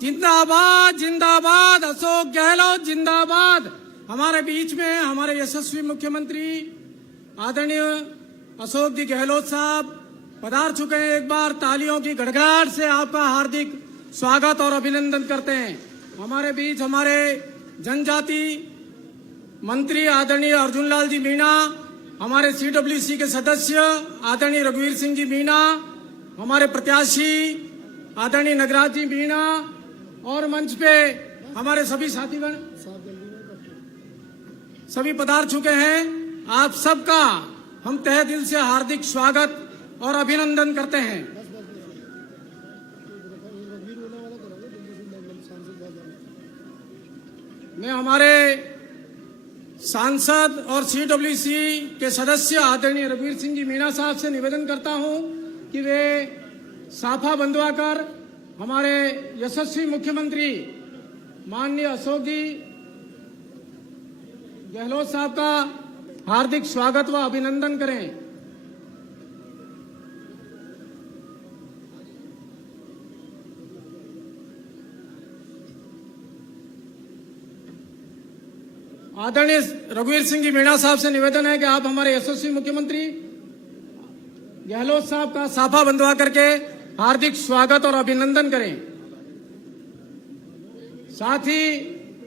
जिंदाबाद जिंदाबाद, अशोक गहलोत जिंदाबाद। हमारे बीच में हमारे यशस्वी मुख्यमंत्री आदरणीय अशोक जी गहलोत साहब पधार चुके हैं। एक बार तालियों की गड़गड़ाहट से आपका हार्दिक स्वागत और अभिनंदन करते हैं। हमारे बीच हमारे जनजाति मंत्री आदरणीय अर्जुन लाल जी मीणा, हमारे CWC के सदस्य आदरणीय रघुवीर सिंह जी मीणा, हमारे प्रत्याशी आदरणीय नगराज जी मीणा और मंच पे हमारे सभी साथीगण सभी पधार चुके हैं। आप सबका हम तहे दिल से हार्दिक स्वागत और अभिनंदन करते हैं। मैं हमारे सांसद और CWC के सदस्य आदरणीय रघुवीर सिंह जी मीणा साहब से निवेदन करता हूं कि वे साफा बंधवाकर हमारे यशस्वी मुख्यमंत्री माननीय अशोक जी गहलोत साहब का हार्दिक स्वागत व अभिनंदन करें। आदरणीय रघुवीर सिंह जी मीणा साहब से निवेदन है कि आप हमारे यशस्वी मुख्यमंत्री गहलोत साहब का साफा बंधवा करके हार्दिक स्वागत और अभिनंदन करें। साथ ही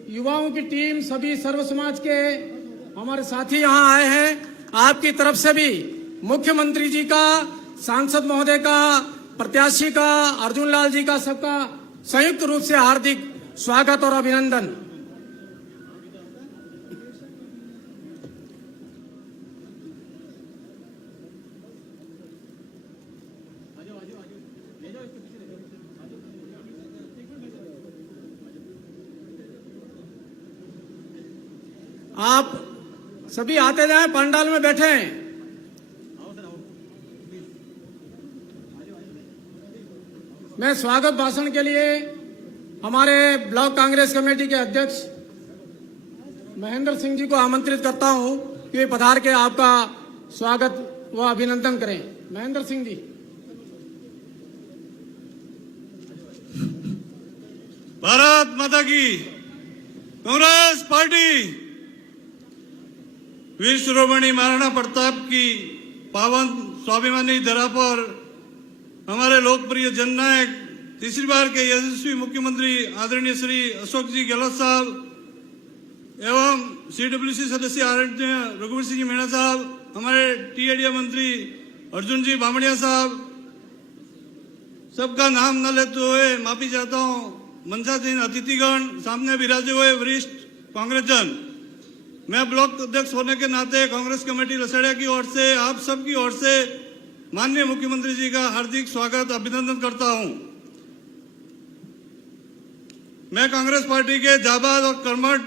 युवाओं की टीम, सभी सर्व समाज के हमारे साथी यहां आए हैं। आपकी तरफ से भी मुख्यमंत्री जी का, सांसद महोदय का, प्रत्याशी का, अर्जुन लाल जी का, सबका संयुक्त रूप से हार्दिक स्वागत और अभिनंदन। आप सभी आते जाएं, पंडाल में बैठे हैं। मैं स्वागत भाषण के लिए हमारे ब्लॉक कांग्रेस कमेटी के अध्यक्ष महेंद्र सिंह जी को आमंत्रित करता हूं कि वे पधार के आपका स्वागत व अभिनंदन करें। महेंद्र सिंह जी। भारत माता की। कांग्रेस पार्टी वीर शिरोमणि महाराणा प्रताप की पावन स्वाभिमानी धरा पर हमारे लोकप्रिय जननायक, तीसरी बार के यशस्वी मुख्यमंत्री आदरणीय श्री अशोक जी गहलोत साहब एवं CWC सदस्य आदरणीय रघुवीर सिंह मीणा साहब, हमारे TADA मंत्री अर्जुन जी बामणिया साहब, सबका नाम न लेते हुए माफी चाहता हूं। मंचासीन अतिथिगण, सामने विराजे हुए वरिष्ठ कांग्रेसजन, मैं ब्लॉक अध्यक्ष होने के नाते कांग्रेस कमेटी लसड़िया की ओर से, आप सब की ओर से माननीय मुख्यमंत्री जी का हार्दिक स्वागत अभिनंदन करता हूं। मैं कांग्रेस पार्टी के जाबाज और कर्मठ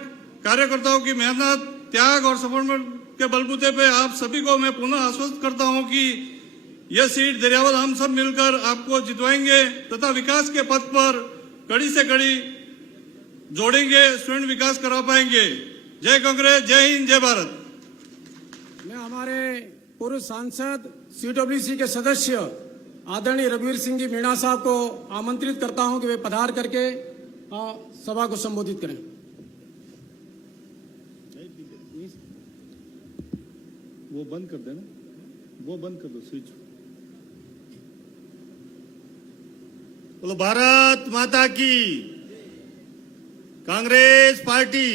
कार्यकर्ताओं की मेहनत, त्याग और समर्पण के बलबूते पे आप सभी को मैं पुनः आश्वस्त करता हूं कि यह सीट दरियावत हम सब मिलकर आपको जितवाएंगे तथा विकास के पथ पर कड़ी से कड़ी जोड़ेंगे, स्वर्ण विकास करा पाएंगे। जय कांग्रेस, जय हिंद, जय भारत। मैं हमारे पूर्व सांसद CWC के सदस्य आदरणीय रघुवीर सिंह जी मीणा साहब को आमंत्रित करता हूं कि वे पधार करके सभा को संबोधित करें। वो बंद कर देना, वो बंद कर दो स्विच। बोलो भारत माता की। कांग्रेस पार्टी।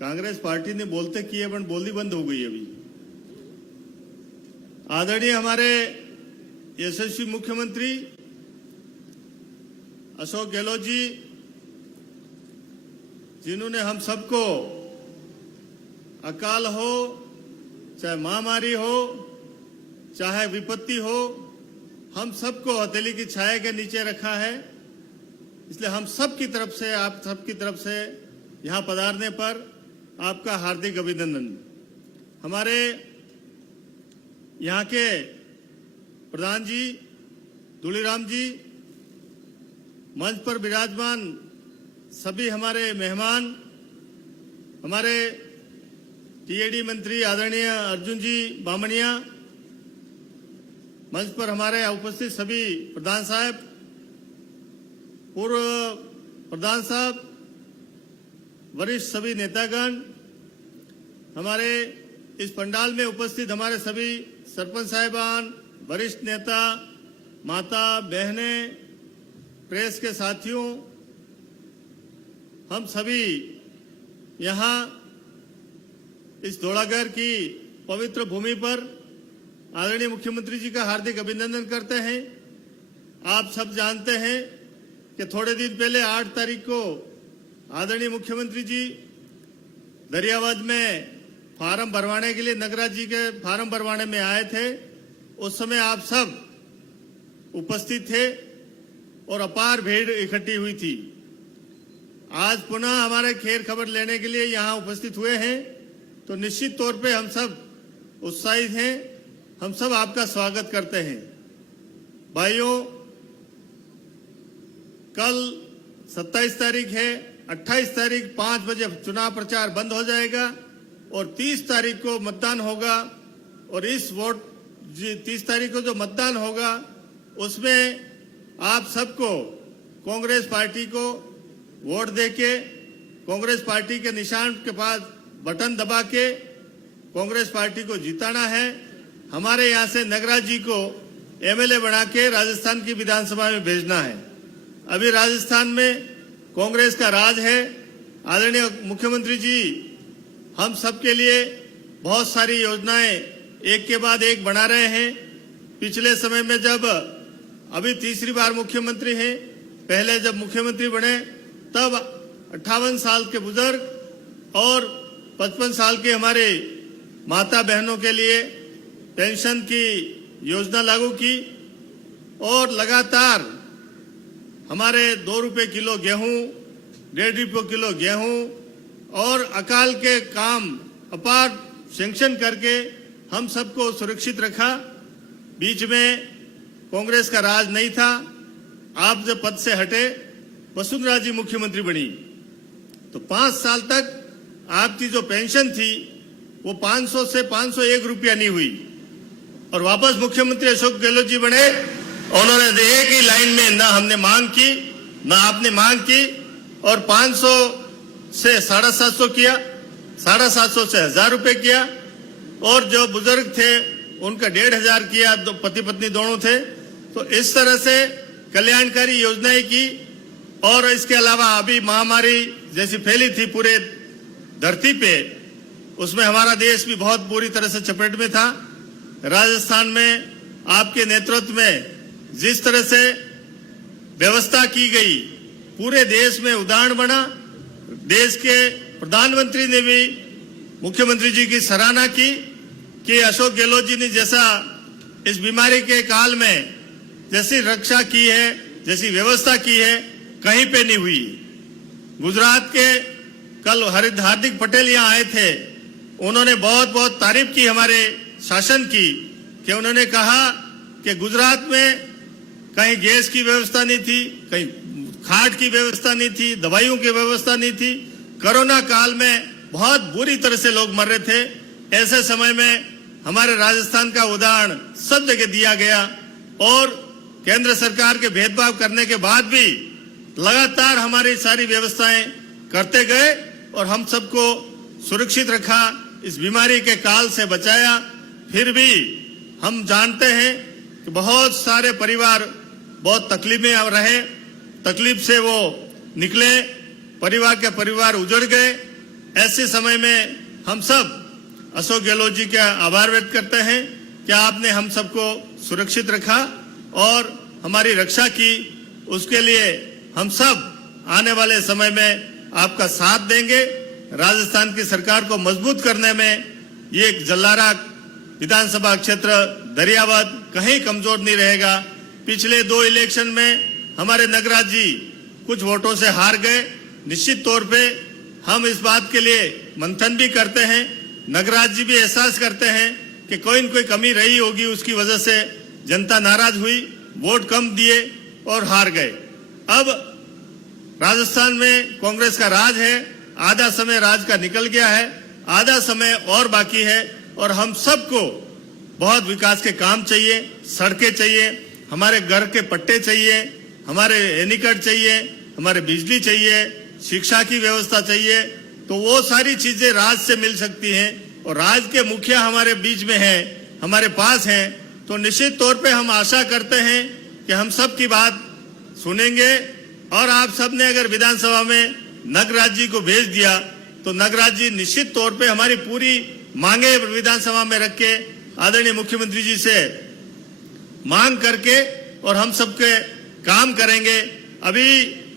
कांग्रेस पार्टी ने बोलते किए पण बोली बंद हो गई अभी। आदरणीय हमारे यशस्वी मुख्यमंत्री अशोक गहलोत जी, जिन्होंने हम सबको अकाल हो, चाहे महामारी हो, चाहे विपत्ति हो, हम सबको हथेली की छाया के नीचे रखा है। इसलिए हम सब की तरफ से, आप सबकी तरफ से यहां पधारने पर आपका हार्दिक अभिनंदन। हमारे यहाँ के प्रधान जी दुलीराम जी, मंच पर विराजमान सभी हमारे मेहमान, हमारे TAD मंत्री आदरणीय अर्जुन जी बामणिया, मंच पर हमारे उपस्थित सभी प्रधान साहब, पूर्व प्रधान साहब, वरिष्ठ सभी नेतागण, हमारे इस पंडाल में उपस्थित हमारे सभी सरपंच साहिबान, वरिष्ठ नेता, माता बहनें, प्रेस के साथियों, हम सभी यहाँ इस धौलाघर की पवित्र भूमि पर आदरणीय मुख्यमंत्री जी का हार्दिक अभिनंदन करते हैं। आप सब जानते हैं कि थोड़े दिन पहले 8 तारीख को आदरणीय मुख्यमंत्री जी दरियावाद में फार्म भरवाने के लिए नगराज जी के फार्म भरवाने में आए थे। उस समय आप सब उपस्थित थे और अपार भीड़ इकट्ठी हुई थी। आज पुनः हमारे खैर खबर लेने के लिए यहाँ उपस्थित हुए हैं, तो निश्चित तौर पे हम सब उत्साहित हैं। हम सब आपका स्वागत करते हैं। भाइयों, कल 27 तारीख है, 28 तारीख 5 बजे चुनाव प्रचार बंद हो जाएगा और 30 तारीख को मतदान होगा। और इस 30 तारीख को जो मतदान होगा उसमें आप सबको कांग्रेस पार्टी को वोट देके, कांग्रेस पार्टी के निशान के पास बटन दबा के कांग्रेस पार्टी को जिताना है। हमारे यहाँ से नगराज जी को एमएलए बना के राजस्थान की विधानसभा में भेजना है। अभी राजस्थान में कांग्रेस का राज है। आदरणीय मुख्यमंत्री जी हम सबके लिए बहुत सारी योजनाएं एक के बाद एक बना रहे हैं। पिछले समय में जब अभी तीसरी बार मुख्यमंत्री हैं, पहले जब मुख्यमंत्री बने तब 58 साल के बुजुर्ग और 55 साल के हमारे माता बहनों के लिए पेंशन की योजना लागू की और लगातार हमारे 2 रुपए किलो गेहूं, 1.5 रुपए किलो गेहूं और अकाल के काम अपार सैंक्शन करके हम सबको सुरक्षित रखा। बीच में कांग्रेस का राज नहीं था। आप जब पद से हटे, वसुंधरा जी मुख्यमंत्री बनी, तो 5 साल तक आपकी जो पेंशन थी वो 500 से 501 रुपया नहीं हुई। और वापस मुख्यमंत्री अशोक गहलोत जी बने, उन्होंने एक ही लाइन में ना हमने मांग की ना आपने मांग की और 500 से 750 किया, 750 से 1000 रुपए किया और जो बुजुर्ग थे उनका 1500 किया, दो पति पत्नी दोनों थे। तो इस तरह से कल्याणकारी योजनाएं की। और इसके अलावा अभी महामारी जैसी फैली थी पूरे धरती पे, उसमें हमारा देश भी बहुत बुरी तरह से चपेट में था। राजस्थान में आपके नेतृत्व में जिस तरह से व्यवस्था की गई, पूरे देश में उदाहरण बना। देश के प्रधानमंत्री ने भी मुख्यमंत्री जी की सराहना की कि अशोक गहलोत जी ने जैसा इस बीमारी के काल में जैसी रक्षा की है, जैसी व्यवस्था की है, कहीं पे नहीं हुई। गुजरात के कल हार्दिक पटेल यहाँ आए थे, उन्होंने बहुत बहुत तारीफ की हमारे शासन की कि उन्होंने कहा कि गुजरात में कहीं गैस की व्यवस्था नहीं थी, कहीं खाट की व्यवस्था नहीं थी, दवाइयों की व्यवस्था नहीं थी। कोरोना काल में बहुत बुरी तरह से लोग मर रहे थे। ऐसे समय में हमारे राजस्थान का उदाहरण सब जगह दिया गया और केंद्र सरकार के भेदभाव करने के बाद भी लगातार हमारी सारी व्यवस्थाएं करते गए और हम सबको सुरक्षित रखा, इस बीमारी के काल से बचाया। फिर भी हम जानते हैं कि बहुत सारे परिवार बहुत तकलीफ में रहे, तकलीफ से वो निकले, परिवार के परिवार उजड़ गए। ऐसे समय में हम सब अशोक गहलोत जी का आभार व्यक्त करते हैं कि आपने हम सबको सुरक्षित रखा और हमारी रक्षा की। उसके लिए हम सब आने वाले समय में आपका साथ देंगे। राजस्थान की सरकार को मजबूत करने में ये जल्लारा विधानसभा क्षेत्र दरियावाद कहीं कमजोर नहीं रहेगा। पिछले 2 इलेक्शन में हमारे नगराज जी कुछ वोटों से हार गए। निश्चित तौर पे हम इस बात के लिए मंथन भी करते हैं, नगराज जी भी एहसास करते हैं कि कोई न कोई कमी रही होगी, उसकी वजह से जनता नाराज हुई, वोट कम दिए और हार गए। अब राजस्थान में कांग्रेस का राज है, आधा समय राज का निकल गया है, आधा समय और बाकी है और हम सबको बहुत विकास के काम चाहिए, सड़कें चाहिए, हमारे घर के पट्टे चाहिए, हमारे एनीकट चाहिए, हमारे बिजली चाहिए, शिक्षा की व्यवस्था चाहिए, तो वो सारी चीजें राज्य से मिल सकती हैं और राज्य के मुखिया हमारे बीच में है, हमारे पास हैं, तो निश्चित तौर पे हम आशा करते हैं कि हम सब की बात सुनेंगे और आप सब ने अगर विधानसभा में नगराज जी को भेज दिया तो नगराज जी निश्चित तौर पे हमारी पूरी मांगे विधानसभा में रख के आदरणीय मुख्यमंत्री जी से मांग करके और हम सबके काम करेंगे। अभी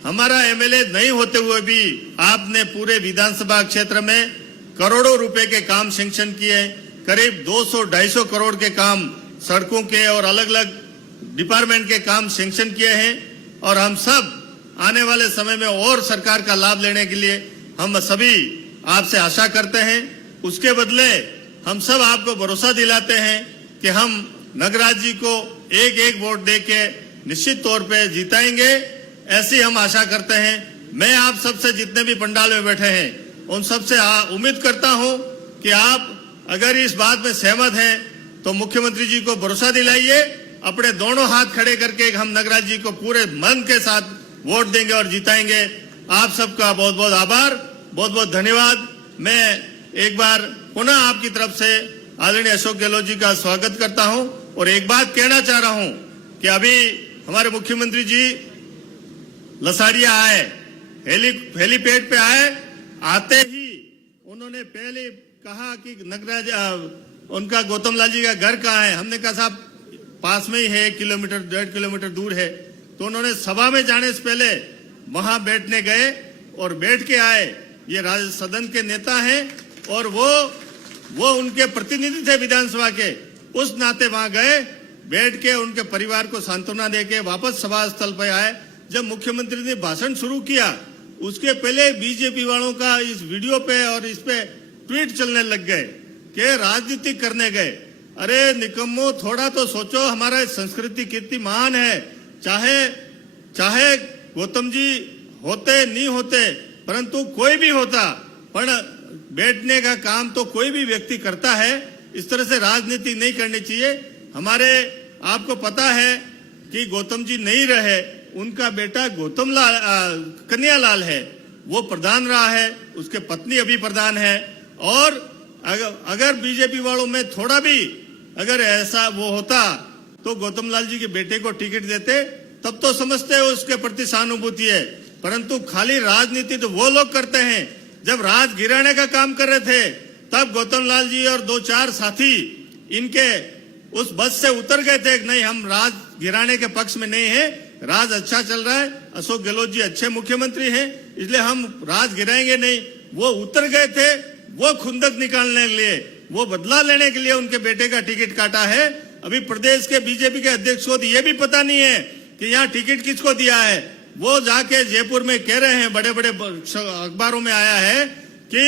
हमारा एमएलए नहीं होते हुए भी आपने पूरे विधानसभा क्षेत्र में करोड़ों रुपए के काम सैंक्शन किए, करीब 200-250 करोड़ के काम सड़कों के और अलग अलग डिपार्टमेंट के काम सैंक्शन किए हैं और हम सब आने वाले समय में और सरकार का लाभ लेने के लिए हम सभी आपसे आशा करते हैं। उसके बदले हम सब आपको भरोसा दिलाते हैं कि हम नगराज जी को एक एक वोट देके निश्चित तौर पे जिताएंगे, ऐसी हम आशा करते हैं। मैं आप सबसे जितने भी पंडाल में बैठे हैं उन सबसे उम्मीद करता हूं कि आप अगर इस बात में सहमत हैं तो मुख्यमंत्री जी को भरोसा दिलाइए, अपने दोनों हाथ खड़े करके हम नगराज जी को पूरे मन के साथ वोट देंगे और जिताएंगे। आप सबका बहुत बहुत आभार, बहुत बहुत धन्यवाद। मैं एक बार पुनः आपकी तरफ से आदरणीय अशोक गहलोत जी का स्वागत करता हूं और एक बात कहना चाह रहा हूं कि अभी हमारे मुख्यमंत्री जी लसाड़िया आए, हेलीपैड पे आए, आते ही उन्होंने पहले कहा कि नगराज उनका गौतम लाल जी का घर कहाँ है। हमने कहा साहब पास में ही है, 1 किलोमीटर 1.5 किलोमीटर दूर है। तो उन्होंने सभा में जाने से पहले वहां बैठने गए और बैठ के आए। ये राज्य सदन के नेता हैं और वो उनके प्रतिनिधि थे विधानसभा के, उस नाते वहां गए, बैठ के उनके परिवार को सांत्वना देके वापस सभा स्थल पर आए। जब मुख्यमंत्री ने भाषण शुरू किया उसके पहले बीजेपी वालों का इस वीडियो पे और इस पे ट्वीट चलने लग गए कि राजनीति करने गए। अरे निकम्मो, थोड़ा तो सोचो, हमारा संस्कृति कितनी महान है। चाहे गौतम जी होते नहीं होते, परंतु कोई भी होता, पर बैठने का काम तो कोई भी व्यक्ति करता है। इस तरह से राजनीति नहीं करनी चाहिए। हमारे आपको पता है कि गौतम जी नहीं रहे, उनका बेटा गौतम लाल कन्हैयालाल है, वो प्रधान रहा है, उसके पत्नी अभी प्रधान है। और अगर बीजेपी वालों में थोड़ा भी अगर ऐसा वो होता तो गौतम लाल जी के बेटे को टिकट देते, तब तो समझते हो उसके प्रति सहानुभूति है। परंतु खाली राजनीति तो वो लोग करते हैं। जब राज गिराने का काम कर रहे थे तब गौतम लाल जी और 2-4 साथी इनके उस बस से उतर गए थे। नहीं, हम राज गिराने के पक्ष में नहीं है, राज अच्छा चल रहा है, अशोक गहलोत जी अच्छे मुख्यमंत्री हैं, इसलिए हम राज गिराएंगे नहीं। वो उतर गए थे, वो खुंदक निकालने के लिए, वो बदला लेने के लिए उनके बेटे का टिकट काटा है। अभी प्रदेश के बीजेपी के अध्यक्ष को ये भी पता नहीं है कि यहाँ टिकट किसको दिया है। वो जाके जयपुर में कह रहे हैं, बड़े बड़े अखबारों में आया है कि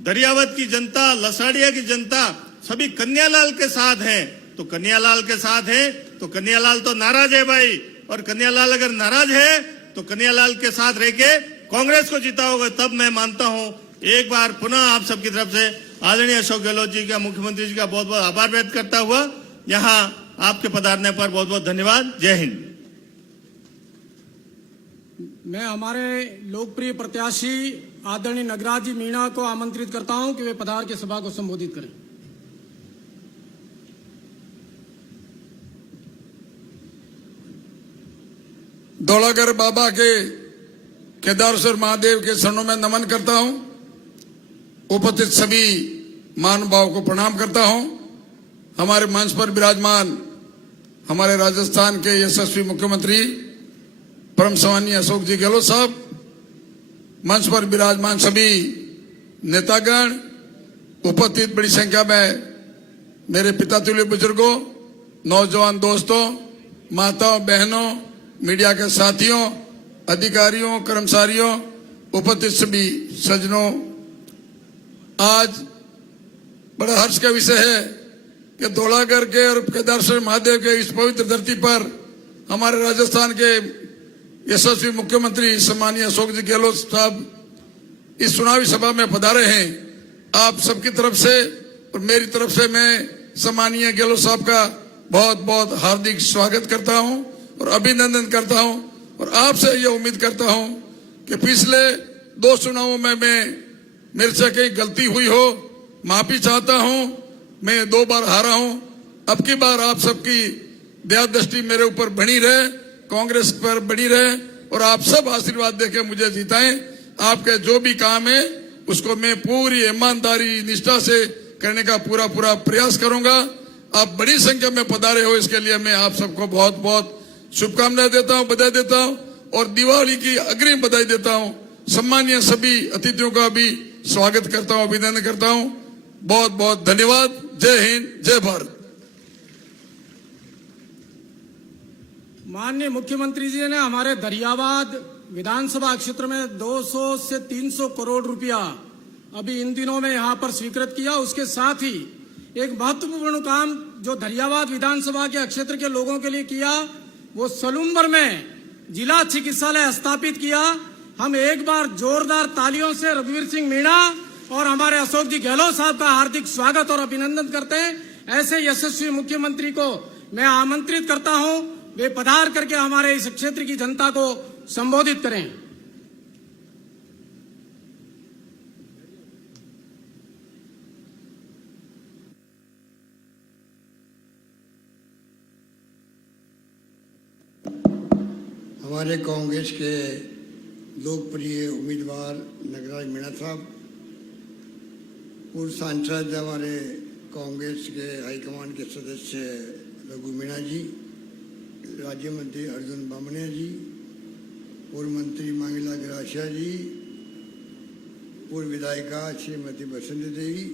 दरियावत की जनता, लसाड़िया की जनता सभी कन्हैयालाल के साथ है। तो कन्हैयालाल के साथ है तो कन्हैयालाल तो नाराज है भाई, और कन्हैयालाल अगर नाराज है तो कन्हैयालाल के साथ रह के कांग्रेस को जिताओगे, तब मैं मानता हूं। एक बार पुनः आप सबकी तरफ से आदरणीय अशोक गहलोत जी का, मुख्यमंत्री जी का बहुत बहुत आभार व्यक्त करता हुआ यहाँ आपके पधारने पर बहुत बहुत धन्यवाद। जय हिंद। मैं हमारे लोकप्रिय प्रत्याशी आदरणीय नगराज जी मीणा को आमंत्रित करता हूं कि वे पधार के सभा को संबोधित करें। धौलागर बाबा के केदारेश्वर महादेव के चरणों में नमन करता हूं। उपस्थित सभी महानुभावों को प्रणाम करता हूं। हमारे मंच पर विराजमान हमारे राजस्थान के यशस्वी मुख्यमंत्री परम सम्मानीय अशोक जी गहलोत साहब, मंच पर विराजमान सभी नेतागण, उपस्थित बड़ी संख्या में मेरे पिता तुल्य बुजुर्गों, नौजवान दोस्तों, माताओं, बहनों, मीडिया के साथियों, अधिकारियों, कर्मचारियों, उपस्थित सभी सज्जनों, आज बड़ा हर्ष का विषय है कि धौलागर के और केदारेश्वर महादेव के इस पवित्र धरती पर हमारे राजस्थान के यशस्वी मुख्यमंत्री सम्मानीय अशोक जी गहलोत साहब इस चुनावी सभा में पधारे हैं। आप सबकी तरफ से और मेरी तरफ से मैं सम्मानीय गहलोत साहब का बहुत बहुत हार्दिक स्वागत करता हूं और अभिनंदन करता हूं। और आपसे यह उम्मीद करता हूं कि पिछले 2 चुनावों में मेरे से कहीं गलती हुई हो, माफी चाहता हूं। मैं 2 बार हारा हूं। अब की बार आप सबकी दया दृष्टि मेरे ऊपर बनी रहे, कांग्रेस पर बनी रहे और आप सब आशीर्वाद देके मुझे जिताएं। आपके जो भी काम है उसको मैं पूरी ईमानदारी निष्ठा से करने का पूरा प्रयास करूंगा। आप बड़ी संख्या में पधारे हो, इसके लिए मैं आप सबको बहुत बहुत शुभकामनाएं देता हूं, बधाई देता हूं और दिवाली की अग्रिम बधाई देता हूं। सम्मानीय सभी अतिथियों का भी स्वागत करता हूं, अभिनंदन करता हूं। बहुत बहुत धन्यवाद। जय हिंद, जय भारत। माननीय मुख्यमंत्री जी ने हमारे दरियाबाद विधानसभा क्षेत्र में 200 से 300 करोड़ रुपया अभी इन दिनों में यहां पर स्वीकृत किया। उसके साथ ही एक महत्वपूर्ण काम जो दरियाबाद विधानसभा के क्षेत्र के लोगों के लिए किया, वो सलूम्बर में जिला चिकित्सालय स्थापित किया। हम एक बार जोरदार तालियों से रघुवीर सिंह मीणा और हमारे अशोक जी गहलोत साहब का हार्दिक स्वागत और अभिनंदन करते हैं। ऐसे यशस्वी मुख्यमंत्री को मैं आमंत्रित करता हूं, वे पधार करके हमारे इस क्षेत्र की जनता को संबोधित करें। हमारे कांग्रेस के लोकप्रिय उम्मीदवार नगराज मीणा साहब, पूर्व सांसद हमारे कांग्रेस के हाईकमान के सदस्य रघु मीणा जी, राज्य मंत्री अर्जुन बामनिया जी, पूर्व मंत्री मांगीलाल गरासिया जी, पूर्व विधायिका श्रीमती बसंती देवी,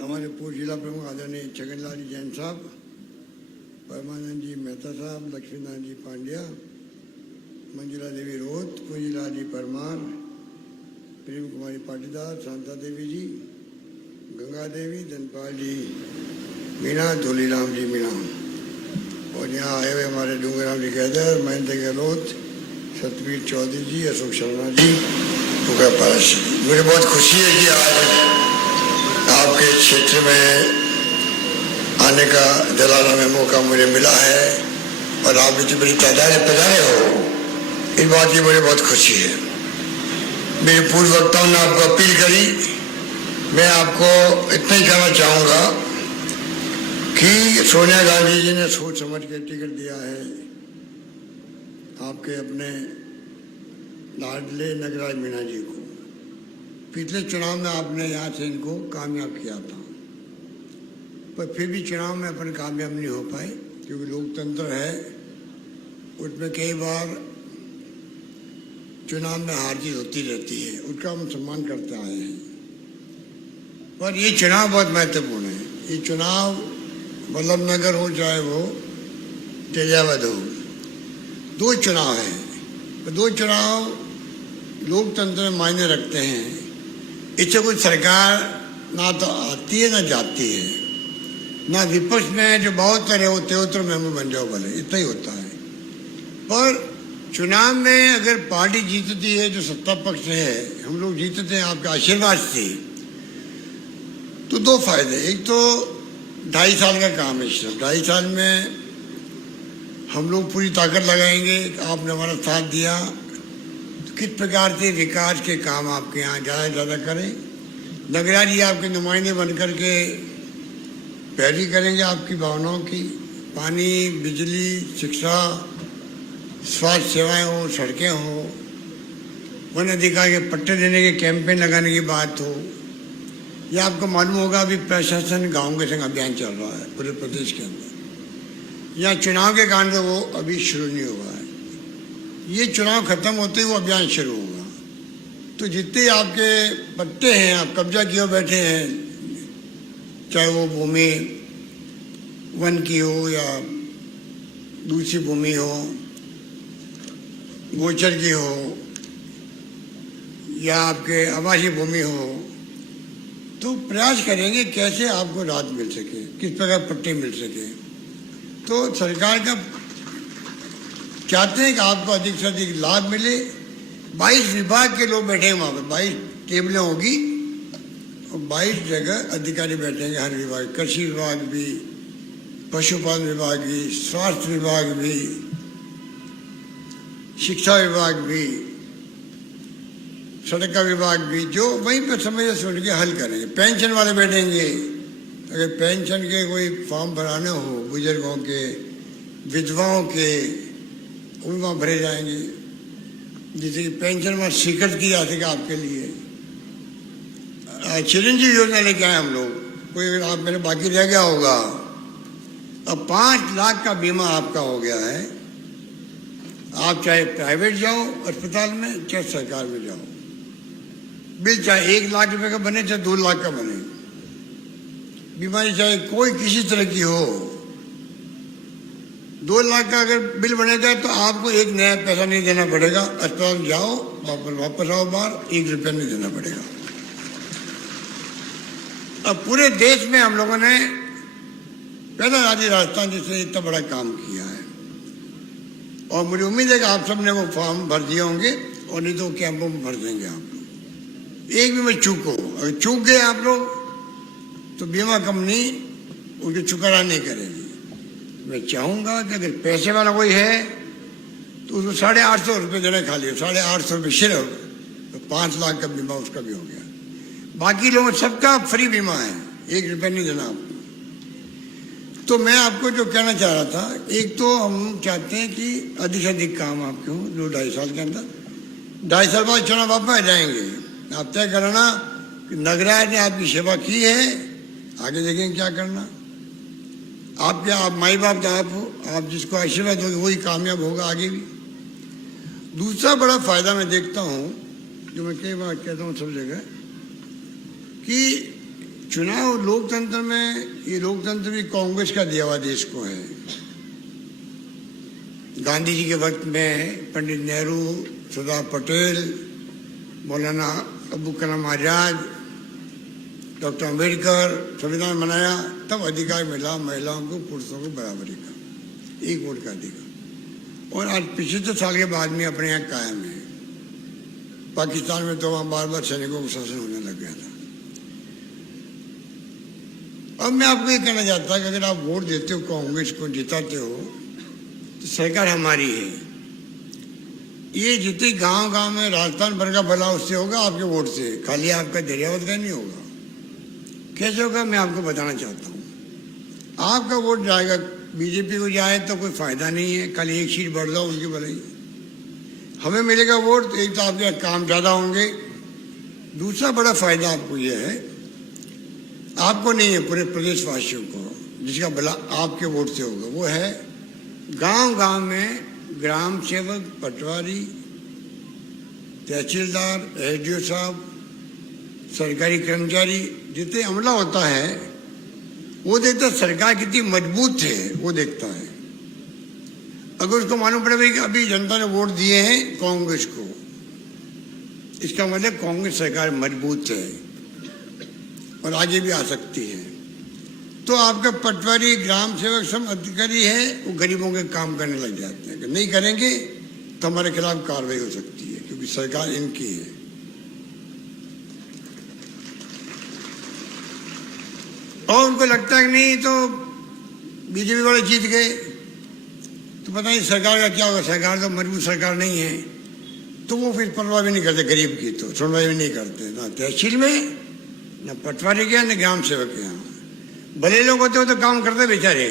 हमारे पूर्व जिला प्रमुख आदरणीय छगनलाल जी जैन साहब, परमानंद जी मेहता साहब, लक्ष्मीनारायण जी पांड्या, मंजुला देवी रोहत, पूंजीलाल जी परमार, प्रेम कुमारी पाटीदार, शांता देवी जी, गंगा देवी, धनपाल जी मीणा, धोलीराम जी मीणा और यहाँ आए हुए हमारे डूंगराम जी गैदर, महेंद्र गहलोत, सतवीर चौधरी जी, अशोक शर्मा जी, पुकार पारस। मुझे बहुत खुशी है कि आज आपके क्षेत्र में आने का जलाला में मौका मुझे मिला है और आप इतनी बड़ी तादाद में पधारे हो, इस बात की मुझे बहुत खुशी है। मेरे पूर्व वक्ताओं ने आपको अपील करी, मैं आपको इतना ही कहना चाहूँगा कि सोनिया गांधी जी ने सोच समझ के टिकट दिया है आपके अपने लाडले नगराज मीणा जी को। पिछले चुनाव में आपने यहाँ से इनको कामयाब किया था, पर फिर भी चुनाव में अपन कामयाब नहीं हो पाए, क्योंकि लोकतंत्र है, उसमें कई बार चुनाव में हार जीत होती रहती है, उसका हम सम्मान करते आए हैं। पर ये चुनाव बहुत महत्वपूर्ण है। ये चुनाव वल्लभ नगर हो चाहे वो तेजावद हो, 2 चुनाव हैं। 2 चुनाव लोकतंत्र में मायने रखते हैं। इससे कोई सरकार ना तो आती है ना जाती है, ना विपक्ष में जो बहुत तरह होते हो तो मेंबर बन जाओ भले, इतना ही होता है। पर चुनाव में अगर पार्टी जीतती है जो सत्ता पक्ष है, हम लोग जीतते हैं आपके आशीर्वाद से, तो 2 फायदे। एक तो 2.5 साल का काम है, 2.5 साल में हम लोग पूरी ताकत लगाएंगे। आपने हमारा साथ दिया तो किस प्रकार से विकास के काम आपके यहाँ ज़्यादा से ज़्यादा करें। नगराज जी आपके नुमाइंदे बन करके पैरवी करेंगे आपकी भावनाओं की। पानी, बिजली, शिक्षा, स्वास्थ्य सेवाएं हो, सड़कें हो, वन अधिकार के पट्टे देने के कैंपेन लगाने की बात हो, या आपको मालूम होगा अभी प्रशासन गाँव के संग अभियान चल रहा है पूरे प्रदेश के अंदर। यहाँ चुनाव के कारण वो अभी शुरू नहीं हुआ है, ये चुनाव खत्म होते ही वो अभियान शुरू होगा। तो जितने आपके पट्टे हैं, आप कब्जा किए बैठे हैं, चाहे वो भूमि वन की हो या दूसरी भूमि हो, गोचर की हो या आपके आवासीय भूमि हो, तो प्रयास करेंगे कैसे आपको राहत मिल सके, किस प्रकार पट्टे मिल सके। तो सरकार का चाहते हैं कि आपको अधिक से अधिक लाभ मिले। 22 विभाग के लोग बैठे हैं वहाँ पर, 22 टेबलें होगी और 22 जगह अधिकारी बैठेंगे हर विभाग, कृषि विभाग भी, पशुपालन विभाग भी, स्वास्थ्य विभाग भी, शिक्षा विभाग भी, सड़क का विभाग भी, जो वहीं पर समझ सुन के हल करेंगे। पेंशन वाले बैठेंगे, अगर पेंशन के कोई फॉर्म भराने हो बुजुर्गों के, विधवाओं के, वो भी वहाँ भरे जाएंगे। जैसे कि पेंशन में स्वीकृत की जा सके आपके लिए। चिरंजीवी योजना लेके आए हम लोग, कोई अगर आप मेरे बाकी रह गया होगा, अब 5 लाख का बीमा आपका हो गया है। आप चाहे प्राइवेट जाओ अस्पताल में, चाहे सरकार में जाओ, बिल चाहे 1 लाख रुपए का बने चाहे 2 लाख का बने, बीमारी चाहे कोई किसी तरह की हो, 2 लाख का अगर बिल बनेगा तो आपको 1 नया पैसा नहीं देना पड़ेगा। अस्पताल में जाओ, वापस आओ बाहर, 1 रुपया नहीं देना पड़ेगा। अब पूरे देश में हम लोगों ने पहला राज्य राजस्थान जिसने इतना बड़ा काम किया है, और मुझे उम्मीद है कि आप सब ने वो फॉर्म भर दिए होंगे, और नहीं तो कैंपों में भर देंगे आप लोग। एक भी में चूको, अगर चूक गए आप लोग तो बीमा कंपनी उनकी चुकाना नहीं करेगी। मैं चाहूंगा कि अगर पैसे वाला कोई है तो उसको 850 रुपये देने खाली, 850 रुपये सिर्फ, तो 5 लाख का बीमा उसका भी हो गया। बाकी लोगों सबका फ्री बीमा है, 1 रुपया नहीं देना आपको। तो मैं आपको जो कहना चाह रहा था, एक तो हम चाहते हैं कि अधिक से अधिक काम आपके हों 2-2.5 साल के अंदर। 2.5 साल बाद चुनाव वापस आ जाएंगे, आप तय करना कि नगराज ने आपकी सेवा की है, आगे देखेंगे क्या करना। आप क्या, आप माई बाप तो आप हो, आप जिसको आशीर्वाद दोगे वही कामयाब होगा आगे भी। दूसरा बड़ा फायदा मैं देखता हूँ, जो मैं कई बार कहता हूँ सब जगह, कि चुनाव लोकतंत्र में, ये लोकतंत्र भी कांग्रेस का दिया हुआ देश को है। गांधी जी के वक्त में पंडित नेहरू, सरदार पटेल, मौलाना अबुल कलाम आजाद, डॉक्टर अम्बेडकर संविधान बनाया, तब अधिकार मिला महिलाओं को, पुरुषों को बराबरी का, 1 वोट का अधिकार। और आज 75 साल के बाद में अपने यहाँ कायम है। पाकिस्तान में तो वहाँ बार बार सैनिकों को शासन होने लग गया था। अब मैं आपको ये कहना चाहता कि अगर आप वोट देते हो, कांग्रेस को जिताते हो, तो सरकार हमारी है। ये जितने गांव-गांव में राजस्थान भर का भला उससे होगा, आपके वोट से, खाली आपका दरियावत का नहीं होगा। कैसे होगा मैं आपको बताना चाहता हूँ। आपका वोट जाएगा, बीजेपी को जाए तो कोई फायदा नहीं है, खाली 1 सीट बढ़ जाओ उनकी भलाई। हमें मिलेगा वोट तो एक तो आपके काम ज़्यादा होंगे, दूसरा बड़ा फायदा आपको यह है, आपको नहीं है पूरे प्रदेशवासियों को, जिसका भला आपके वोट से होगा, वो है गांव-गांव में ग्राम सेवक, पटवारी, तहसीलदार, एसडीओ साहब, सरकारी कर्मचारी, जितने अमला होता है वो देखता है सरकार कितनी मजबूत है, वो देखता है। अगर उसको मालूम पड़े कि अभी जनता ने वोट दिए हैं कांग्रेस को, इसका मतलब कांग्रेस सरकार मजबूत है और आगे भी आ सकती है, तो आपका पटवारी, ग्राम सेवक, सब अधिकारी है, वो गरीबों के काम करने लग जाते हैं। नहीं करेंगे तो हमारे खिलाफ कार्रवाई हो सकती है, क्योंकि सरकार इनकी है। और उनको लगता है कि नहीं तो बीजेपी वाले जीत गए तो पता नहीं सरकार का क्या होगा, सरकार तो मजबूत सरकार नहीं है, तो वो फिर परवाह भी नहीं करते गरीब की, तो सुनवाई भी नहीं करते, ना तहसील में, ना पटवारी के यहाँ, ना ग्राम सेवक के यहाँ। भले लोग होते हो तो काम करते बेचारे,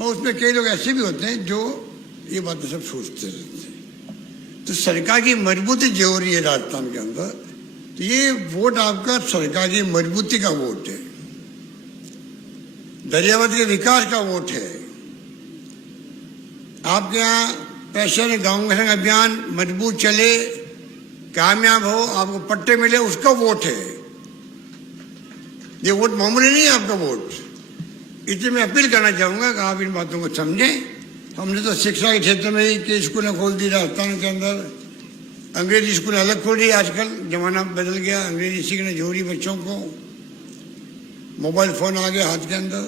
और उसमें कई लोग ऐसे भी होते हैं जो ये बातें सब सोचते रहते हैं। तो सरकार की मजबूती जो हो रही है राजस्थान के अंदर, तो ये वोट आपका सरकार की मजबूती का वोट है, दरियावत के विकास का वोट है। आपके यहाँ पैशन गाँव संग अभियान मजबूत चले, कामयाब हो, आपको पट्टे मिले, उसका वोट है। ये वोट मामूली नहीं है आपका वोट। इसलिए मैं अपील करना चाहूँगा कि आप इन बातों को समझें। हमने तो शिक्षा के क्षेत्र में ही कई स्कूलें खोल दी राजस्थान के अंदर, अंग्रेजी स्कूल अलग खोल रही है। आजकल जमाना बदल गया, अंग्रेजी सीखने जरूरी बच्चों को, मोबाइल फोन आ गया हाथ के अंदर,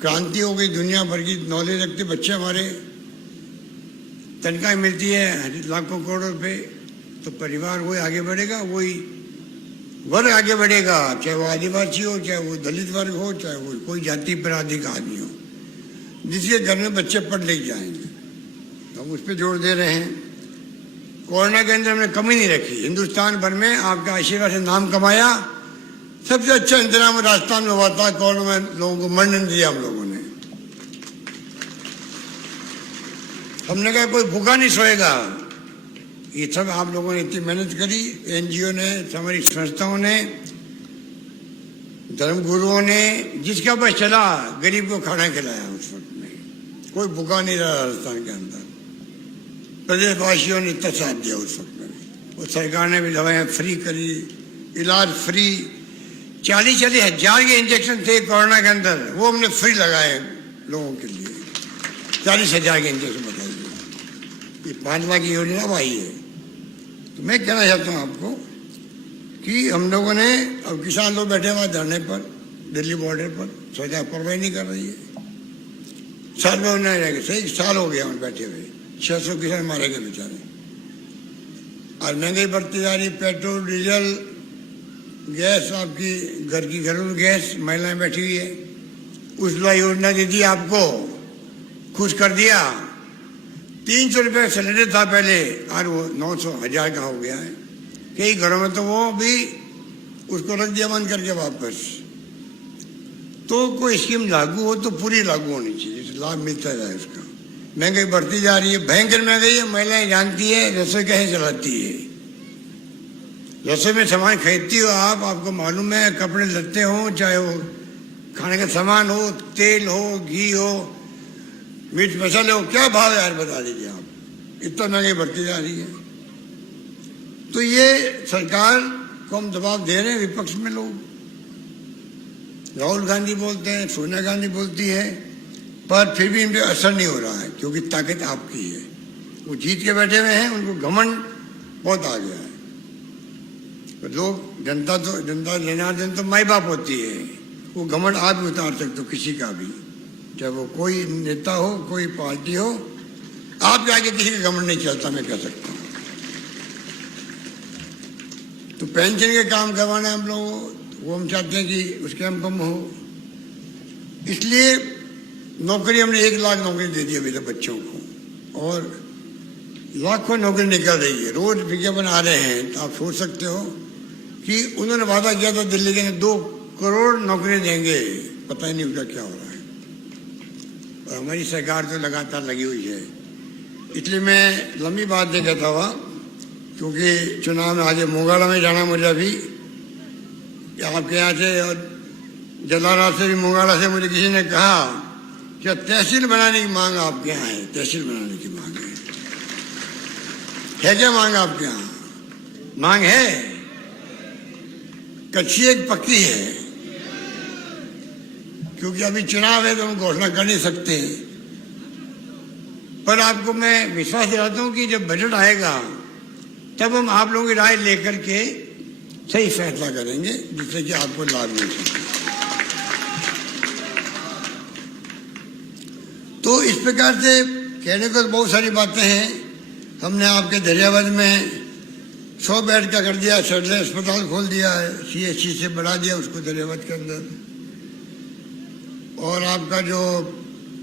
क्रांति हो गई, दुनिया भर की नॉलेज रखते बच्चे हमारे, तनख्वाह मिलती है लाखों करोड़ों रुपए, तो परिवार वही आगे बढ़ेगा, वही वर्ग आगे बढ़ेगा, चाहे वो आदिवासी हो, चाहे वो दलित वर्ग हो, चाहे वो कोई जाति पर आदि का आदमी हो, जिसके घर में बच्चे पढ़ लिख जाएंगे। हम उस पर जोर दे रहे हैं। कोरोना के अंदर हमने कमी नहीं रखी। हिंदुस्तान भर में आपका आशीर्वाद से नाम कमाया। सबसे अच्छा इंतजाम राजस्थान में हुआ था। कोरोना में लोगों को मरने नहीं दिया हम लोगों ने। हमने कहा कोई भूखा नहीं सोएगा। ये सब आप लोगों ने इतनी मेहनत करी, एनजीओ ने, सामाजिक संस्थाओं ने, धर्मगुरुओं ने, जिसका बस चला गरीब को खाना खिलाया। उस वक्त में कोई भूखा नहीं रहा राजस्थान के अंदर। प्रदेशवासियों ने इतना साथ दिया उस वक्त में। और सरकार ने भी दवाएं फ्री करी, इलाज फ्री। 40-40 हजार के इंजेक्शन थे कोरोना के अंदर, वो हमने फ्री लगाए लोगों के लिए। 40 हजार के इंजेक्शन बताइए। ये 5 लाख की योजना भाई है। तो मैं कहना चाहता हूँ आपको कि हम लोगों ने, अब किसान लोग बैठे हुए धरने पर दिल्ली बॉर्डर पर, सरकार कार्रवाई नहीं कर रही है। साल में उन्हें रहेगा, सही साल हो गया बैठे हुए। 600 किसान मारे गए बेचारे। और महंगाई बढ़ती जा रही। पेट्रोल, डीजल, गैस, आपकी घर की घरेलू गैस, महिलाएं बैठी हुई है। उज्ज्वला योजना दे दी आपको, खुश कर दिया। 300 रुपये सिलेंडर था पहले, और वो 900 हजार का हो गया है। कई घरों में तो वो भी उसको रख दिया बंद करके वापस। तो कोई स्कीम लागू हो तो पूरी लागू होनी चाहिए, जिससे लाभ मिलता जाए उसका। महंगाई बढ़ती जा रही है, भयंकर महंगाई है। महिलाएं जानती है रसोई कैसे चलाती है। रसोई में सामान खरीदती हो आप, आपको मालूम है, कपड़े लत्ते हो, चाहे वो खाने का सामान हो, तेल हो, घी हो, मिर्च मसाले हो, क्या भाव है यार बता दीजिए आप। इतना महंगाई बढ़ती जा रही है। तो ये सरकार को हम दबाव दे रहे हैं। विपक्ष में लोग, राहुल गांधी बोलते हैं, सोनिया गांधी बोलती है, पर फिर भी इन पर असर नहीं हो रहा है, क्योंकि ताकत आपकी है। वो जीत के बैठे हुए हैं, उनको घमंड बहुत आ गया है। तो लोग, जनता जनार्दन तो माई बाप होती है। वो घमंड आप भी उतार सकते हो, किसी का भी, चाहे वो कोई नेता हो, कोई पार्टी हो। आपके आगे किसी का घमंड नहीं चलता, मैं कह सकता हूँ। तो पेंशन के काम करवाना हम लोग, वो हम चाहते हैं कि उसके हम कम हो। इसलिए नौकरी हमने 1 लाख नौकरी दे दी अभी तक बच्चों को, और लाखों नौकरी निकल रही है। रोज विज्ञापन आ रहे हैं। तो आप सोच सकते हो कि उन्होंने वादा किया था दिल्ली के 2 करोड़ नौकरी देंगे, पता ही नहीं उसका क्या हो रहा है। और हमारी सरकार तो लगातार लगी हुई है। इसलिए मैं लंबी बात नहीं कहता हुआ, क्योंकि चुनाव में आगे मोगाड़ा में जाना मुझे अभी। आपके यहाँ से और जलारा से भी, मोगाड़ा से मुझे किसी ने कहा कि तहसील बनाने की मांग आपके यहाँ है। तहसील बनाने की मांग है क्या मांग आपके यहाँ? मांग है, कच्ची एक पक्की है। क्योंकि अभी चुनाव है तो हम घोषणा कर नहीं सकते। पर आपको मैं विश्वास दिलाता हूं कि जब बजट आएगा तब हम आप लोगों की राय लेकर के सही फैसला करेंगे, जिससे कि आपको लाभ मिल सके। तो इस प्रकार से कहने को बहुत सारी बातें हैं। हमने आपके दरियावद में 100 बेड का कर दिया, सर्जरी अस्पताल खोल दिया है, CHC से बढ़ा दिया उसको दरियावद के अंदर। और आपका जो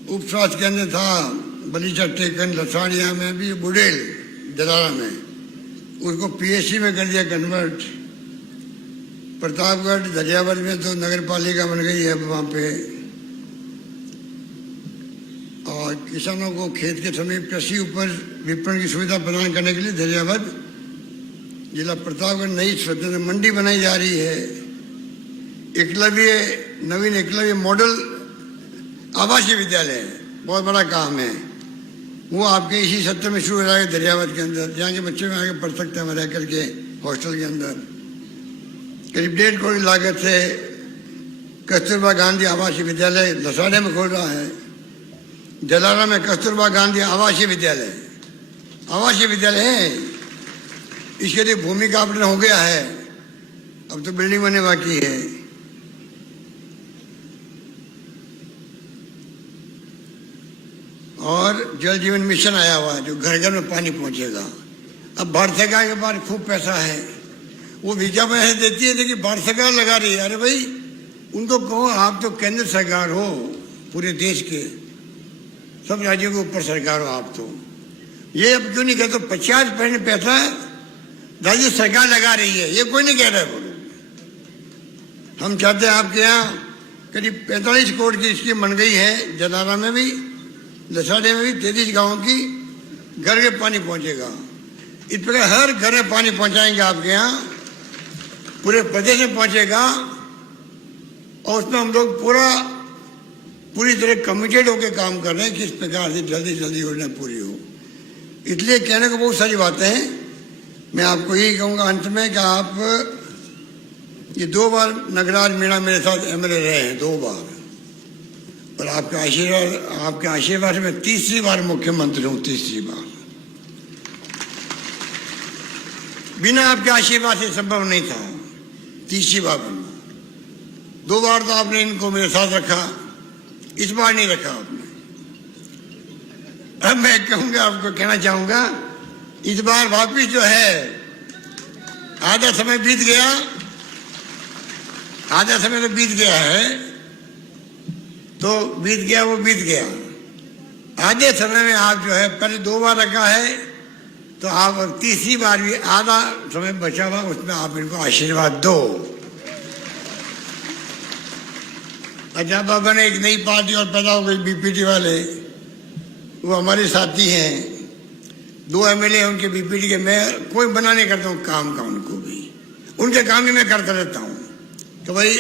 उप स्वास्थ्य केंद्र था बलीचा टेकन लसानिया में भी, बुडेल जलारा में, उसको PSC में कर दिया कन्वर्ट। प्रतापगढ़ दरियावद में तो नगर पालिका बन गई है वहाँ पे। और किसानों को खेत के समीप कृषि उपज विपणन की सुविधा प्रदान करने के लिए दरियावद जिला प्रतापगढ़ नई स्वतंत्र मंडी बनाई जा रही है। नवीन एकलव्य मॉडल आवासीय विद्यालय, बहुत बड़ा काम है। वो आपके इसी सत्र में शुरू हो जाएगा दरियावद के अंदर, जहाँ के बच्चे में आगे पढ़ सकते हैं रह करके हॉस्टल के अंदर। करीब 1.5 करोड़ लागत से कस्तूरबा गांधी आवासीय विद्यालय लसाड़े में खोल रहा है। जलारा में कस्तूरबा गांधी आवासीय विद्यालय है। इसके लिए भूमि का आवंटन हो गया है, अब तो बिल्डिंग बनने बाकी है। और जल जीवन मिशन आया हुआ है, जो घर घर में पानी पहुंचेगा। अब भारत सरकार के पास खूब पैसा है, वो विज्ञापन ऐसे देती है, लेकिन भारत सरकार लगा रही है। अरे भाई, उनको कहो आप तो केंद्र सरकार हो, पूरे देश के सब राज्यों के ऊपर सरकार हो आप तो। ये अब क्यों नहीं कहते 50% पैसा राज्य सरकार लगा रही है, ये कोई नहीं कह रहा है। बोलो, हम चाहते हैं आपके यहाँ करीब 45 करोड़ की स्कीम बन गई है, जलारा में भी, लसाड़े में भी 33 गांवों की घर के पानी पहुंचेगा। इस प्रकार हर घर में पानी पहुंचाएंगे आपके यहाँ, पूरे प्रदेश में पहुंचेगा। और उसमें हम लोग पूरी तरह कमिटेड होकर काम कर रहे हैं कि इस प्रकार से जल्दी योजना पूरी हो। इसलिए कहने को बहुत सारी बातें हैं। मैं आपको यही कहूँगा अंत में कि आप ये 2 बार नगराज मीणा मेरे साथ एमएलए रहे हैं, 2 बार, और आपके आशीर्वाद में 3री बार मुख्यमंत्री हूँ, 3री बार। बिना आपके आशीर्वाद से संभव नहीं था 3री बार बनना। 2 बार तो आपने इनको मेरे साथ रखा, इस बार नहीं रखा आपने। अब मैं कहूंगा, आपको कहना चाहूंगा, इस बार वापिस जो है आधा समय बीत गया, आधा समय तो बीत गया है, तो बीत गया वो बीत गया। आधे समय में आप जो है पहले 2 बार रखा है, तो आप 3री बार भी आधा समय बचा हुआ, उसमें आप इनको आशीर्वाद दो। अच्छा, बाबा ने एक नई पार्टी और पैदा हो गई, बीपीटी वाले, वो हमारे साथी हैं, 2 एमएलए उनके बीपीटी के। मैं कोई मना नहीं करता हूँ काम का, उनको भी उनके काम भी मैं करता रहता हूँ, तो भाई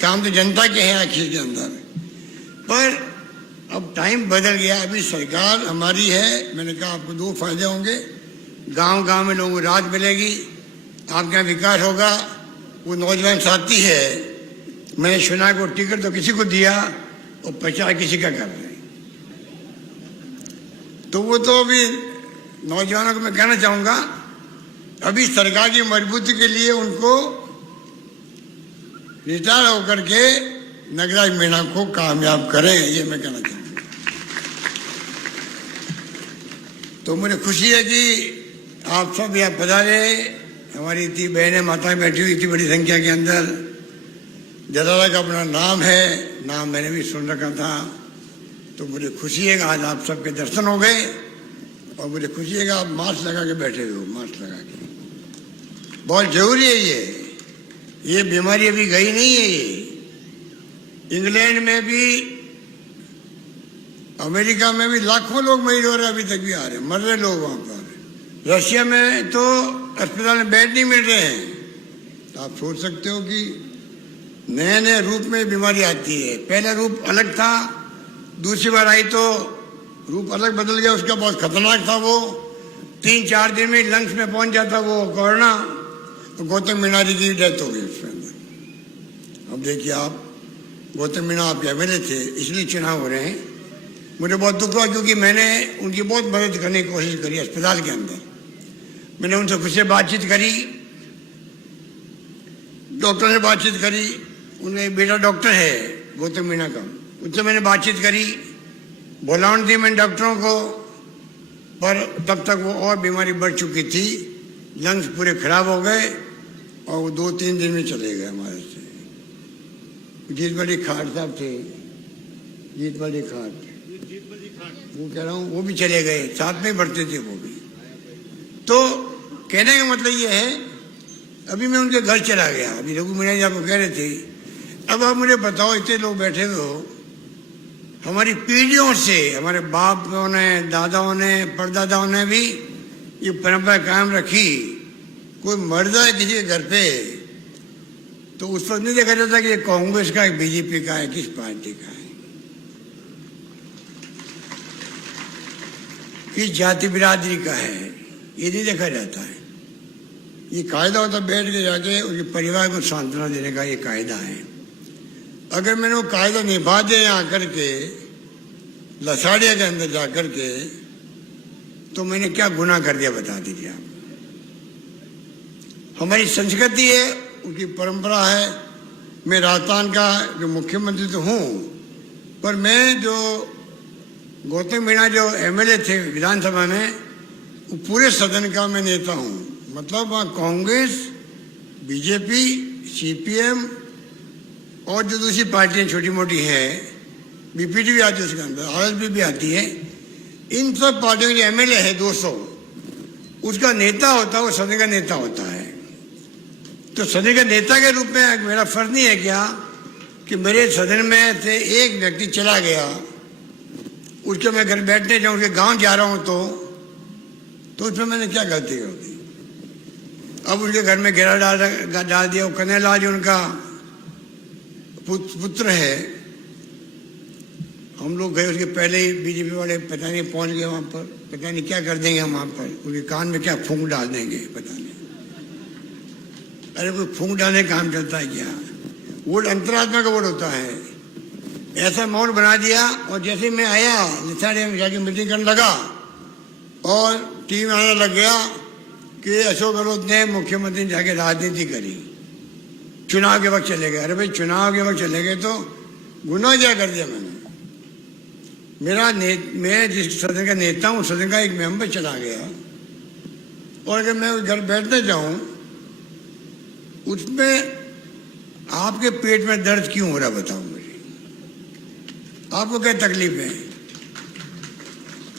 काम तो जनता के हैं आखिर के अंदर। पर अब टाइम बदल गया, अभी सरकार हमारी है। मैंने कहा आपको 2 फायदे होंगे, गांव में लोगों को राहत मिलेगी, आपके यहाँ विकास होगा। वो नौजवान साथी है, मैंने सुना को टिकट तो किसी को दिया और प्रचार किसी का कर रहे हैं, तो वो तो अभी नौजवानों को मैं कहना चाहूंगा, अभी सरकार की मजबूती के लिए उनको रिटायर होकर के नगराज मीणा को कामयाब करें, ये मैं कहना चाहूंगा। तो मुझे खुशी है कि आप सब यहाँ पधारे, हमारी इतनी बहनें माताएं बैठी हुई इतनी बड़ी संख्या के अंदर। जलारा का अपना नाम है, नाम मैंने भी सुन रखा था, तो मुझे खुशी है कि आज आप सबके दर्शन हो गए। और मुझे खुशी है कि आप मास्क लगा के बैठे हो, मास्क लगा के, बहुत जरूरी है। ये बीमारी अभी गई नहीं है। ये इंग्लैंड में भी, अमेरिका में भी लाखों लोग मरीज हो रहे, अभी तक भी आ रहे, मर रहे लोग वहां पर। रशिया में तो अस्पताल में बेड नहीं मिल रहे हैं। तो आप सोच सकते हो कि नए रूप में बीमारी आती है। पहला रूप अलग था, दूसरी बार आई तो रूप अलग बदल गया, उसका बहुत खतरनाक था। वो 3-4 दिन में लंग्स में पहुंच जाता वो कोरोना। तो गौतम मीणा जी की डेथ हो गई उसके अंदर। अब देखिए आप, गौतम मीणा आप एमएलए थे, इसलिए चुनाव हो रहे हैं। मुझे बहुत दुख हुआ क्योंकि मैंने उनकी बहुत मदद करने की कोशिश करी अस्पताल के अंदर। मैंने उनसे खुद से बातचीत करी, डॉक्टर से बातचीत करी, उनका बेटा डॉक्टर है गौतम मीणा का, उनसे मैंने बातचीत करी, बुलावन थी मैंने डॉक्टरों को। पर तब तक वो और बीमारी बढ़ चुकी थी, लंग्स पूरे खराब हो गए और वो 2-3 दिन में चले गए हमारे से। जीत बड़ी खाट साहब थे, जीत बड़ी खाट, वो कह रहा हूँ, वो भी चले गए, साथ में बढ़ते थे वो भी। तो कहने का मतलब ये है, अभी मैं उनके घर चला गया। अभी रघु मीणा जी आपको कह रहे थे, अब आप मुझे बताओ, इतने लोग बैठे हुए हो, हमारी पीढ़ियों से, हमारे बापों ने, दादाओं ने, परदादाओं ने भी ये परंपरा कायम रखी। कोई मर जाए किसी के घर पे तो उस वक्त नहीं देखा जाता कि ये कांग्रेस का है, बीजेपी का है, किस पार्टी का है, किस जाति बिरादरी का है, ये नहीं देखा जाता है। ये कायदा होता बैठ के जाके उनके परिवार को सांत्वना देने का ये कायदा है। अगर मैंने वो कायदा निभा दिया यहाँ करके, लसाड़िया के अंदर जाकर के, तो मैंने क्या गुनाह कर दिया बता दीजिए आप। हमारी संस्कृति है, उनकी परंपरा है। मैं राजस्थान का जो मुख्यमंत्री तो हूँ, पर मैं जो गौतम मीणा जो एमएलए थे विधानसभा में, वो पूरे सदन का मैं नेता हूँ। मतलब वहाँ कांग्रेस, बीजेपी, सीपीएम और जो दूसरी पार्टियां छोटी मोटी हैं, बीपीटी भी आती है उसके अंदर, आरएसपी भी आती है, इन सब पार्टियों के जो एमएलए है 200, उसका नेता होता है, वो सदन का नेता होता है। तो सदन के नेता के रूप में मेरा फर्ज नहीं है क्या कि मेरे सदन में से एक व्यक्ति चला गया, उसके मैं घर बैठने जाऊं, उसके गांव जा रहा हूं तो उसमें मैंने क्या गलती कर दी? अब उसके घर में घेरा डाल दिया। वो कन्हैयालाल जो उनका पुत्र है, हम लोग गए उसके पहले ही, बीजेपी वाले पता नहीं पहुंच गए वहां पर, पता नहीं क्या कर देंगे वहां पर, उनके कान में क्या फूंक डाल देंगे पता नहीं। अरे कोई फूंक डालने का काम चलता है क्या? वोट अंतरात्मा का वोट होता है। ऐसा माहौल बना दिया। और जैसे मैं आया लिथाड़े में जाके मीटिंग करने लगा और टीवी में आने लग गया कि अशोक गहलोत ने मुख्यमंत्री जाके राजनीति करी, चुनाव के वक्त चले गए। अरे भाई चुनाव के वक्त चले गए तो गुनाह क्या कर दिया मैंने? मैं जिस सदन का नेता हूं, सदन का एक मेंबर चला गया, और अगर मैं घर बैठने जाऊं उसमें आपके पेट में दर्द क्यों हो रहा बताओ मुझे? आपको क्या तकलीफ है?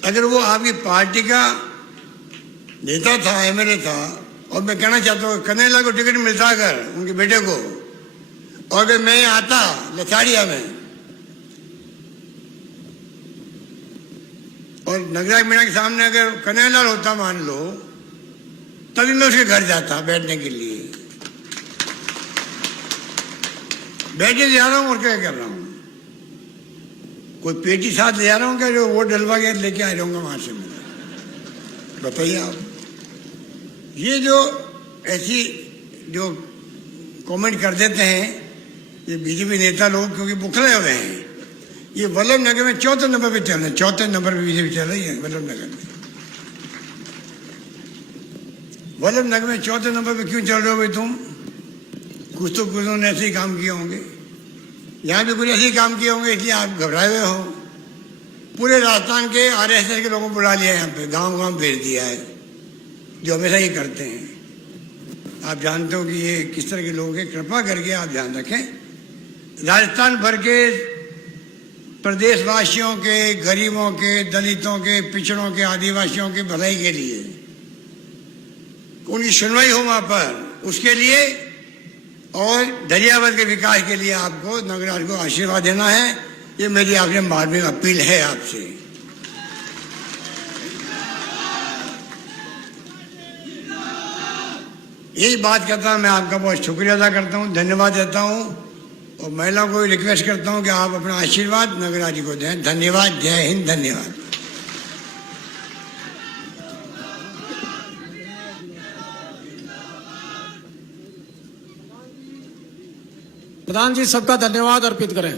अगर वो आपकी पार्टी का नेता था, एमएलए था, और मैं कहना चाहता हूँ कन्हैयालाल को टिकट मिलता अगर उनके बेटे को, और अगर मैं आता लथाड़िया में और नगराज मीणा के सामने अगर कन्हैयालाल होता मान लो, तभी मैं उसके घर जाता बैठने के लिए। बैठे जा रहा हूं और क्या कर रहा हूं? कोई पेटी साथ ले जा रहा हूं क्या जो वोट डलवा के लेके आ जाऊंगा वहां से? मैं बताइए आप। ये जो ऐसी जो कमेंट कर देते हैं ये बीजेपी नेता लोग, क्योंकि बुखले हुए हैं। ये वल्लभ नगर में 4थे नंबर पे चल रहे हैं, 4थे नंबर पे बीजेपी चल रही है वल्लभ नगर में। वल्लभ नगर में 4थे नंबर पे क्यों चल रहे हो भाई तुम? कुछ तो कुछ ने ऐसे ही काम किए होंगे, यहाँ भी कुछ ऐसे ही काम किए होंगे, इसलिए आप घबराए हुए हो। पूरे राजस्थान के आरएसएस के लोगों को बुला लिया यहाँ पे, गांव गांव भेज दिया है, जो हमेशा ही करते हैं। आप जानते हो कि ये किस तरह के लोग हैं। कृपा करके आप ध्यान रखें, राजस्थान भर के प्रदेशवासियों के, गरीबों के, दलितों के, पिछड़ों के, आदिवासियों के भलाई के लिए उनकी सुनवाई हो वहां पर, उसके लिए और दरियावत के विकास के लिए आपको नगराज को आशीर्वाद देना है। ये मेरी आपसे मार्मिक अपील है आपसे। यही बात करता मैं आपका बहुत शुक्रिया अदा करता हूँ, धन्यवाद देता हूँ, और महिलाओं को रिक्वेस्ट करता हूँ कि आप अपना आशीर्वाद नगराज को दें। धन्यवाद। जय हिंद। धन्यवाद। प्रधान जी सबका धन्यवाद अर्पित करें।